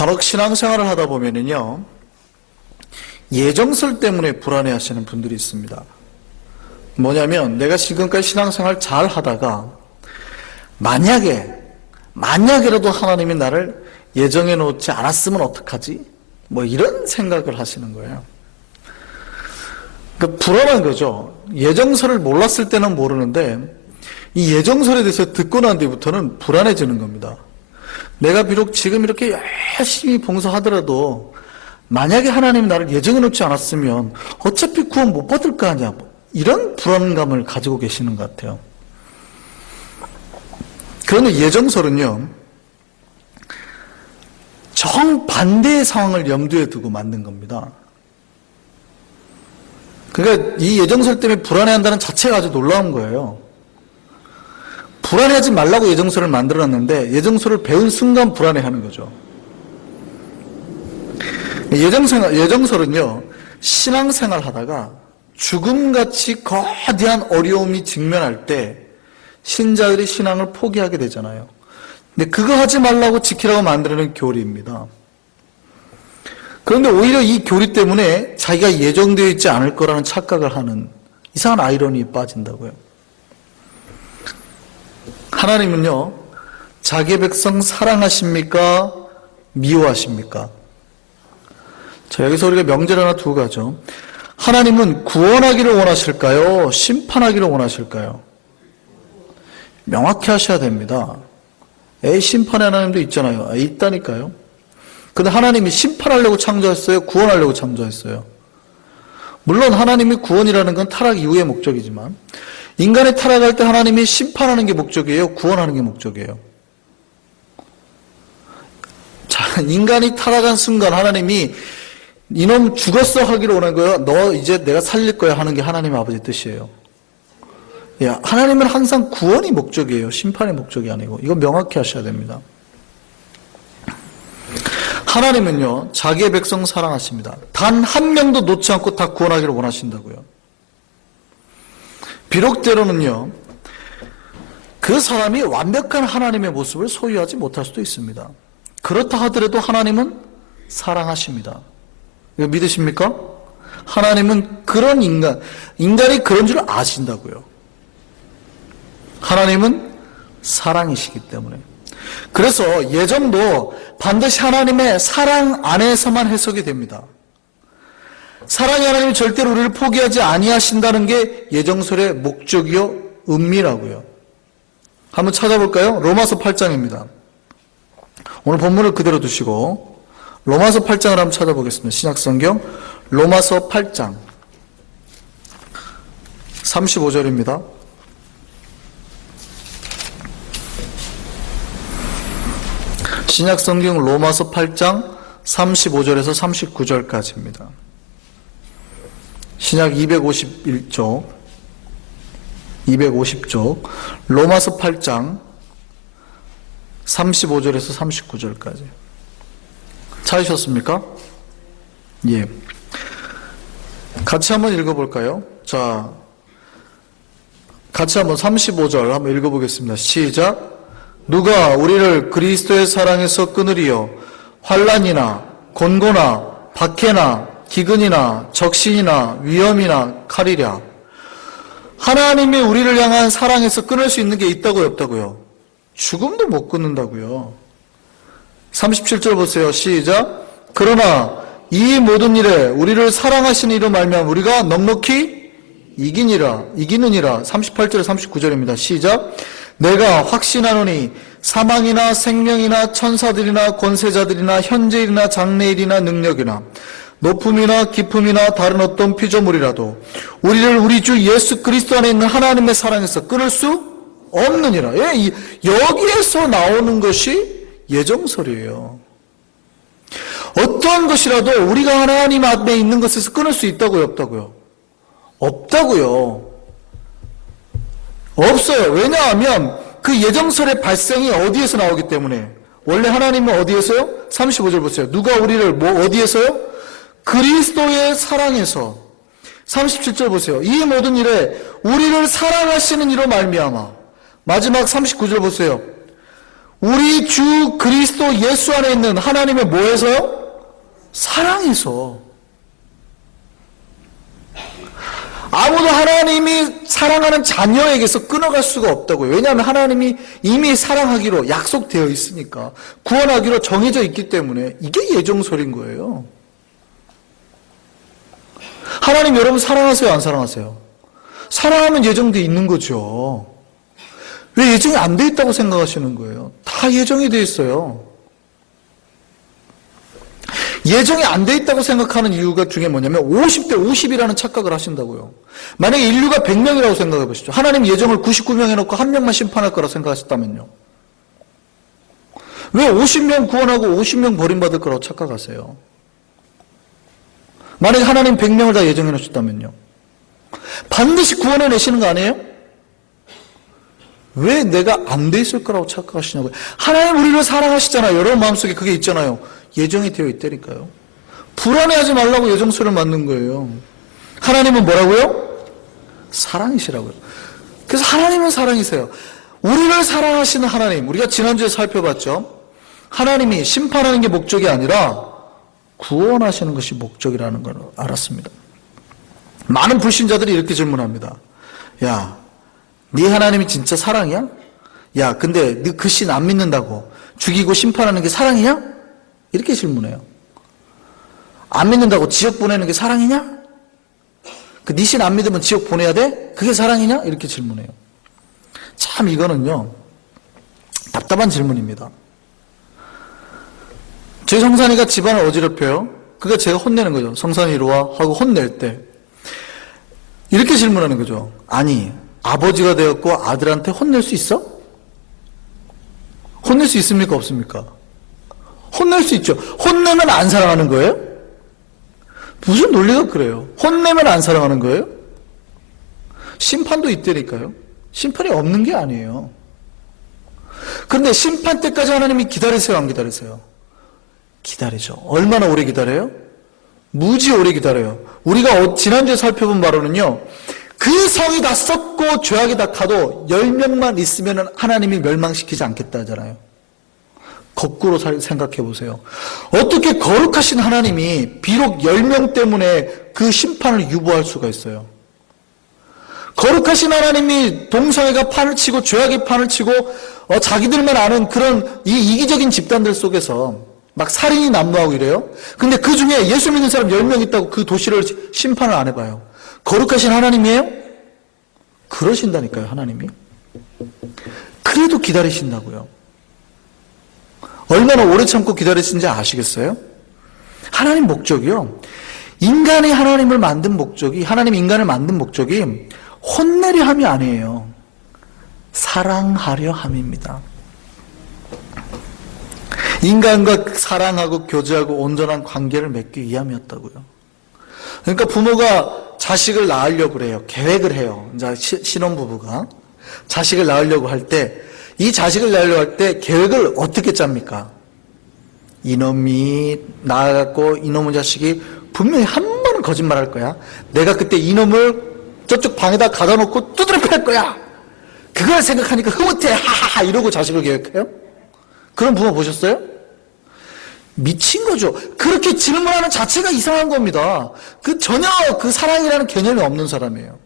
간혹 신앙생활을 하다 보면은요, 예정설 때문에 불안해하시는 분들이 있습니다. 뭐냐면 내가 지금까지 신앙생활 잘 하다가 만약에라도 하나님이 나를 예정해 놓지 않았으면 어떡하지? 뭐 이런 생각을 하시는 거예요. 그러니까 불안한 거죠. 예정설을 몰랐을 때는 모르는데 이 예정설에 대해서 듣고 난 뒤부터는 불안해지는 겁니다. 내가 비록 지금 이렇게 열심히 봉사하더라도 만약에 하나님이 나를 예정해 놓지 않았으면 어차피 구원 못 받을 거 아니야. 이런 불안감을 가지고 계시는 것 같아요. 그런데 예정설은요, 정반대의 상황을 염두에 두고 만든 겁니다. 그러니까 이 예정설 때문에 불안해한다는 자체가 아주 놀라운 거예요. 불안해하지 말라고 예정설을 만들어놨는데 예정설을 배운 순간 불안해하는 거죠. 예정설은요, 신앙생활 하다가 죽음같이 거대한 어려움이 직면할 때 신자들이 신앙을 포기하게 되잖아요. 근데 그거 하지 말라고 지키라고 만들어낸 교리입니다. 그런데 오히려 이 교리 때문에 자기가 예정되어 있지 않을 거라는 착각을 하는 이상한 아이러니에 빠진다고요. 하나님은요, 자기의 백성 사랑하십니까? 미워하십니까? 자, 여기서 우리가 명제를 하나 두고 가죠. 하나님은 구원하기를 원하실까요? 심판하기를 원하실까요? 명확히 하셔야 됩니다. 심판의 하나님도 있잖아요. 있다니까요. 근데 하나님이 심판하려고 창조했어요? 구원하려고 창조했어요? 물론 하나님이 구원이라는 건 타락 이후의 목적이지만 인간이 타락할 때 하나님이 심판하는 게 목적이에요? 구원하는 게 목적이에요? 자, 인간이 타락한 순간 하나님이 이놈 죽었어 하기를 원한 거예요? 너 이제 내가 살릴 거야 하는 게 하나님 아버지 뜻이에요. 하나님은 항상 구원이 목적이에요. 심판이 목적이 아니고. 이거 명확히 하셔야 됩니다. 하나님은요, 자기의 백성 사랑하십니다. 단 한 명도 놓지 않고 다 구원하기를 원하신다고요. 비록 때로는요, 그 사람이 완벽한 하나님의 모습을 소유하지 못할 수도 있습니다. 그렇다 하더라도 하나님은 사랑하십니다. 이거 믿으십니까? 하나님은 그런 인간이 그런 줄 아신다고요. 하나님은 사랑이시기 때문에. 그래서 예정도 반드시 하나님의 사랑 안에서만 해석이 됩니다. 사랑의 하나님이 절대로 우리를 포기하지 아니하신다는 게 예정설의 목적이요 의미라고요. 한번 찾아볼까요? 로마서 8장입니다. 오늘 본문을 그대로 두시고 로마서 8장을 한번 찾아보겠습니다. 신약성경 로마서 8장 35절입니다. 신약성경 로마서 8장 35절에서 39절까지입니다. 신약 250쪽 로마서 8장 35절에서 39절까지 찾으셨습니까? 예. 같이 한번 읽어볼까요? 자, 같이 한번 35절 한번 읽어보겠습니다. 시작. 누가 우리를 그리스도의 사랑에서 끊으리요? 환난이나 곤고나 박해나 기근이나 적신이나 위험이나 칼이랴. 하나님이 우리를 향한 사랑에서 끊을 수 있는 게 있다고요, 없다고요? 죽음도 못 끊는다고요. 37절 보세요. 시작. 그러나 이 모든 일에 우리를 사랑하시는 이로 말미암아 우리가 넉넉히 이기느니라. 38절 39절입니다. 시작. 내가 확신하노니 사망이나 생명이나 천사들이나 권세자들이나 현재일이나 장래일이나 능력이나 높음이나 깊음이나 다른 어떤 피조물이라도 우리를 우리 주 예수 그리스도 안에 있는 하나님의 사랑에서 끊을 수 없느니라. 여기에서 나오는 것이 예정설이에요. 어떠한 것이라도 우리가 하나님 앞에 있는 것에서 끊을 수 있다고요, 없다고요? 없다고요. 없어요. 왜냐하면 그 예정설의 발생이 어디에서 나오기 때문에. 원래 하나님은 어디에서요? 35절 보세요. 누가 우리를 어디에서요? 그리스도의 사랑에서. 37절 보세요. 이 모든 일에 우리를 사랑하시는 이로 말미암아. 마지막 39절 보세요. 우리 주 그리스도 예수 안에 있는 하나님의 뭐에서요? 사랑에서. 아무도 하나님이 사랑하는 자녀에게서 끊어갈 수가 없다고요. 왜냐하면 하나님이 이미 사랑하기로 약속되어 있으니까, 구원하기로 정해져 있기 때문에. 이게 예정설인 거예요. 하나님 여러분 사랑하세요, 안 사랑하세요? 사랑하면 예정되어 있는 거죠. 왜 예정이 안 돼 있다고 생각하시는 거예요? 다 예정이 돼 있어요. 예정이 안 돼 있다고 생각하는 이유가 중에 뭐냐면 50대 50이라는 착각을 하신다고요. 만약에 인류가 100명이라고 생각해 보시죠. 하나님 예정을 99명 해놓고 한 명만 심판할 거라 생각하셨다면요. 왜 50명 구원하고 50명 버림받을 거라고 착각하세요? 만약에 하나님 100명을 다 예정해 놓으셨다면요. 반드시 구원해 내시는 거 아니에요? 왜 내가 안 돼 있을 거라고 착각하시냐고요. 하나님 우리를 사랑하시잖아요. 여러분 마음속에 그게 있잖아요. 예정이 되어 있다니까요. 불안해하지 말라고 예정서를 만든 거예요. 하나님은 뭐라고요? 사랑이시라고요. 그래서 하나님은 사랑이세요. 우리를 사랑하시는 하나님, 우리가 지난주에 살펴봤죠. 하나님이 심판하는 게 목적이 아니라 구원하시는 것이 목적이라는 걸 알았습니다. 많은 불신자들이 이렇게 질문합니다. 야, 네 하나님이 진짜 사랑이야? 야, 근데 네 그 신 안 믿는다고 죽이고 심판하는 게 사랑이냐? 이렇게 질문해요. 안 믿는다고 지옥 보내는 게 사랑이냐? 그 네 신 안 믿으면 지옥 보내야 돼? 그게 사랑이냐? 이렇게 질문해요. 참 이거는요, 답답한 질문입니다. 제 성산이가 집안을 어지럽혀요. 그러니까 제가 혼내는 거죠. 성산이 이리 와 하고 혼낼 때 이렇게 질문하는 거죠. 아니, 아버지가 되었고 아들한테 혼낼 수 있어? 혼낼 수 있습니까? 없습니까? 혼낼 수 있죠. 혼내면 안 사랑하는 거예요? 무슨 논리가 그래요? 혼내면 안 사랑하는 거예요? 심판도 있다니까요. 심판이 없는 게 아니에요. 그런데 심판 때까지 하나님이 기다리세요, 안 기다리세요? 기다리죠. 얼마나 오래 기다려요? 무지 오래 기다려요. 우리가 지난주에 살펴본 바로는요, 그 성이 다 썩고 죄악이 다 타도 10명만 있으면 하나님이 멸망시키지 않겠다 하잖아요. 거꾸로 생각해 보세요. 어떻게 거룩하신 하나님이 비록 10명 때문에 그 심판을 유보할 수가 있어요? 거룩하신 하나님이 동성애가 판을 치고 죄악이 판을 치고 자기들만 아는 그런 이기적인 집단들 속에서 막 살인이 난무하고 이래요. 근데 그 중에 예수 믿는 사람 10명 있다고 그 도시를 심판을 안 해봐요. 거룩하신 하나님이에요? 그러신다니까요, 하나님이. 그래도 기다리신다고요. 얼마나 오래 참고 기다리신지 아시겠어요? 하나님 목적이요, 인간이 하나님을 만든 목적이, 하나님 인간을 만든 목적이 혼내려 함이 아니에요. 사랑하려 함입니다. 인간과 사랑하고 교제하고 온전한 관계를 맺기 위함이었다고요. 그러니까 부모가 자식을 낳으려고 그래요. 계획을 해요. 이제 신혼부부가 자식을 낳으려고 할 때, 이 자식을 낳으려고 할 때 계획을 어떻게 짭니까? 이놈이 낳아갖고 이놈의 자식이 분명히 한 번은 거짓말할 거야. 내가 그때 이놈을 저쪽 방에다 가다 놓고 두드려 팰 거야. 그걸 생각하니까 흐뭇해. 하하하 이러고 자식을 계획해요? 그런 부모 보셨어요? 미친 거죠. 그렇게 질문하는 자체가 이상한 겁니다. 전혀 그 사랑이라는 개념이 없는 사람이에요.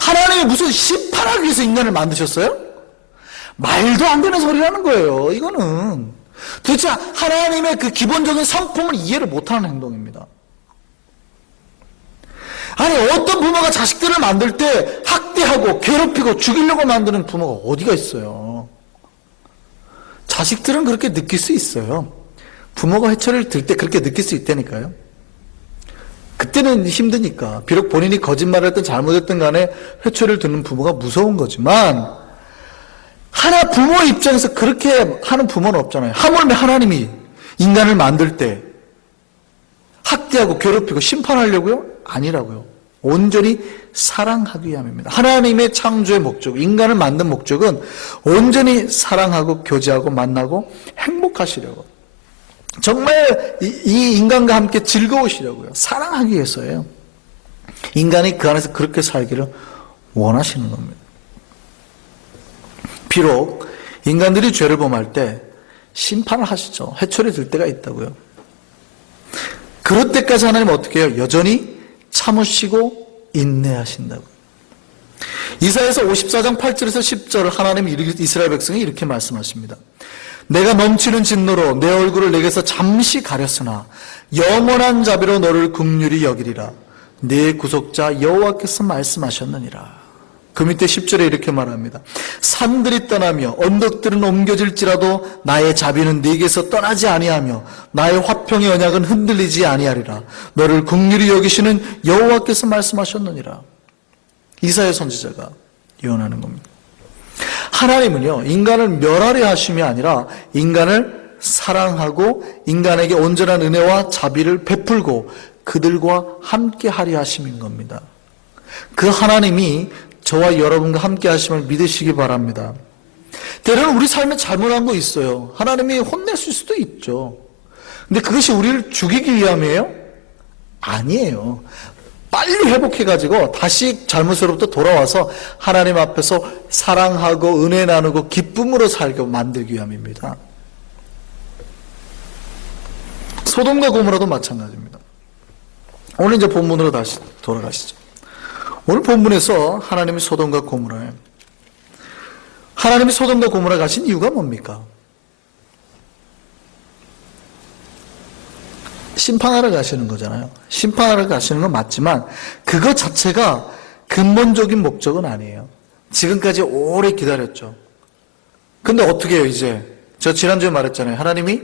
하나님이 무슨 심판하기 위해서 인간을 만드셨어요? 말도 안 되는 소리라는 거예요. 이거는 도대체 하나님의 그 기본적인 성품을 이해를 못하는 행동입니다. 아니, 어떤 부모가 자식들을 만들 때 학대하고 괴롭히고 죽이려고 만드는 부모가 어디가 있어요? 자식들은 그렇게 느낄 수 있어요. 부모가 회초리를 들 때 그렇게 느낄 수 있다니까요. 그때는 힘드니까. 비록 본인이 거짓말을 했든 잘못했든 간에 회초리를 드는 부모가 무서운 거지만, 부모 입장에서 그렇게 하는 부모는 없잖아요. 하물며 하나님이 인간을 만들 때 학대하고 괴롭히고 심판하려고요? 아니라고요. 온전히 사랑하기 위함입니다. 하나님의 창조의 목적, 인간을 만든 목적은 온전히 사랑하고 교제하고 만나고 행복하시려고, 정말 이 인간과 함께 즐거우시려고요. 사랑하기 위해서예요. 인간이 그 안에서 그렇게 살기를 원하시는 겁니다. 비록 인간들이 죄를 범할 때 심판을 하시죠. 회초리 들 때가 있다고요. 그럴 때까지 하나님은 어떻게 해요? 여전히 참으시고 인내하신다고요. 이사야서 54장 8절에서 10절 하나님이 이스라엘 백성이 이렇게 말씀하십니다. 내가 넘치는 진노로 내 얼굴을 내게서 잠시 가렸으나 영원한 자비로 너를 긍휼히 여기리라. 네 구속자 여호와께서 말씀하셨느니라. 그 밑에 10절에 이렇게 말합니다. 산들이 떠나며 언덕들은 옮겨질지라도 나의 자비는 네게서 떠나지 아니하며 나의 화평의 언약은 흔들리지 아니하리라. 너를 긍휼히 여기시는 여호와께서 말씀하셨느니라. 이사야 선지자가 예언하는 겁니다. 하나님은요, 인간을 멸하려 하심이 아니라 인간을 사랑하고 인간에게 온전한 은혜와 자비를 베풀고 그들과 함께 하려 하심인 겁니다. 그 하나님이 저와 여러분과 함께 하심을 믿으시기 바랍니다. 때로는 우리 삶에 잘못한 거 있어요. 하나님이 혼내실 수도 있죠. 근데 그것이 우리를 죽이기 위함이에요? 아니에요. 빨리 회복해가지고 다시 잘못으로부터 돌아와서 하나님 앞에서 사랑하고 은혜 나누고 기쁨으로 살게 만들기 위함입니다. 소돔과 고모라도 마찬가지입니다. 오늘 이제 본문으로 다시 돌아가시죠. 오늘 본문에서 하나님이 소돔과 고모라에 하나님이 소돔과 고모라 가신 이유가 뭡니까? 심판하러 가시는 거잖아요. 심판하러 가시는 건 맞지만 그것 자체가 근본적인 목적은 아니에요. 지금까지 오래 기다렸죠. 근데 어떻게 해요 이제? 저 지난주에 말했잖아요. 하나님이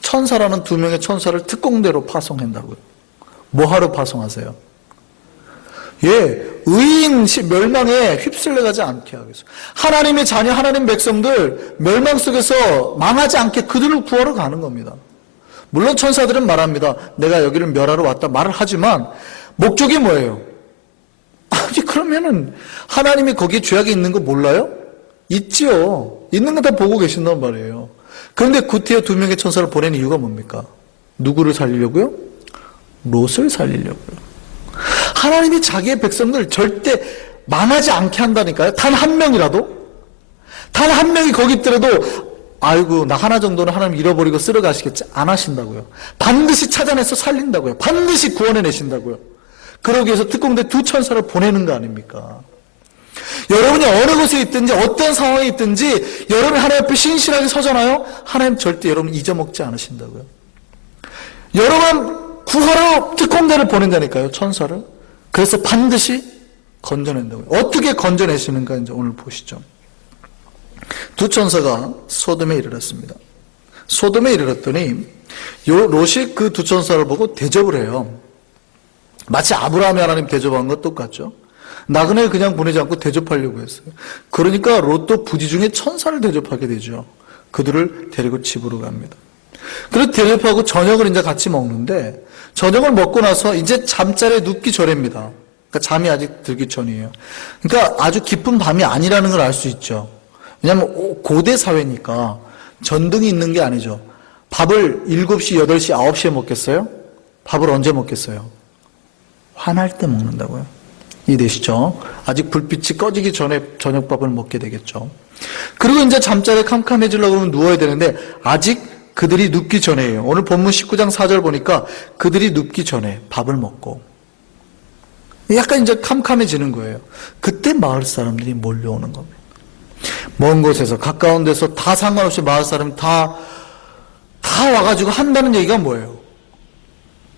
천사라는 2명의 천사를 특공대로 파송한다고요. 뭐하러 파송하세요? 의인 멸망에 휩쓸려 가지 않게 하기 위해서. 하나님의 자녀, 하나님 백성들 멸망 속에서 망하지 않게 그들을 구하러 가는 겁니다. 물론 천사들은 말합니다. 내가 여기를 멸하러 왔다 말을 하지만 목적이 뭐예요? 아니 그러면은 하나님이 거기에 죄악이 있는 거 몰라요? 있지요. 있는 거 다 보고 계신단 말이에요. 그런데 구태여 2명의 천사를 보낸 이유가 뭡니까? 누구를 살리려고요? 롯을 살리려고요. 하나님이 자기의 백성들 절대 망하지 않게 한다니까요. 단 한 명이라도, 단 한 명이 거기 있더라도 아이고 나 하나 정도는 하나님 잃어버리고 쓸어 가시겠지 안 하신다고요. 반드시 찾아내서 살린다고요. 반드시 구원해내신다고요. 그러기 위해서 특공대 2천사를 보내는 거 아닙니까? 여러분이 어느 곳에 있든지 어떤 상황에 있든지 여러분이 하나님 앞에 신실하게 서잖아요. 하나님 절대 여러분 잊어먹지 않으신다고요. 여러분 구하러 특공대를 보낸다니까요. 천사를. 그래서 반드시 건져낸다고요. 어떻게 건져내시는가 이제 오늘 보시죠. 2 천사가 소돔에 이르렀습니다. 소돔에 이르렀더니 롯이 그 2 천사를 보고 대접을 해요. 마치 아브라함이 하나님 대접한 것 똑같죠. 나그네 그냥 보내지 않고 대접하려고 했어요. 그러니까 롯도 부지 중에 천사를 대접하게 되죠. 그들을 데리고 집으로 갑니다. 그래서 대접하고 저녁을 이제 같이 먹는데 저녁을 먹고 나서 이제 잠자리에 눕기 전입니다. 그러니까 잠이 아직 들기 전이에요. 그러니까 아주 깊은 밤이 아니라는 걸 알 수 있죠. 왜냐하면 고대 사회니까 전등이 있는 게 아니죠. 밥을 7시, 8시, 9시에 먹겠어요? 밥을 언제 먹겠어요? 화날 때 먹는다고요. 이해되시죠? 아직 불빛이 꺼지기 전에 저녁밥을 먹게 되겠죠. 그리고 이제 잠자리에 캄캄해지려고 그러면 누워야 되는데 아직 그들이 눕기 전에예요. 오늘 본문 19장 4절 보니까 그들이 눕기 전에 밥을 먹고 약간 이제 캄캄해지는 거예요. 그때 마을 사람들이 몰려오는 겁니다. 먼 곳에서 가까운 데서 다 상관없이 마을 사람이 다 와가지고 한다는 얘기가 뭐예요?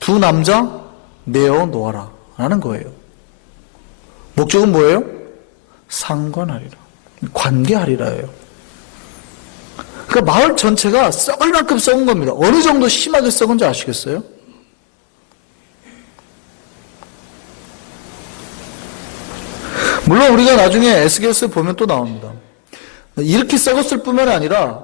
2 남자 내어 놓아라 라는 거예요. 목적은 뭐예요? 상관하리라, 관계하리라예요. 그러니까 마을 전체가 썩을 만큼 썩은 겁니다. 어느 정도 심하게 썩은지 아시겠어요? 물론 우리가 나중에 에스겔서 보면 또 나옵니다. 이렇게 썩었을 뿐만 아니라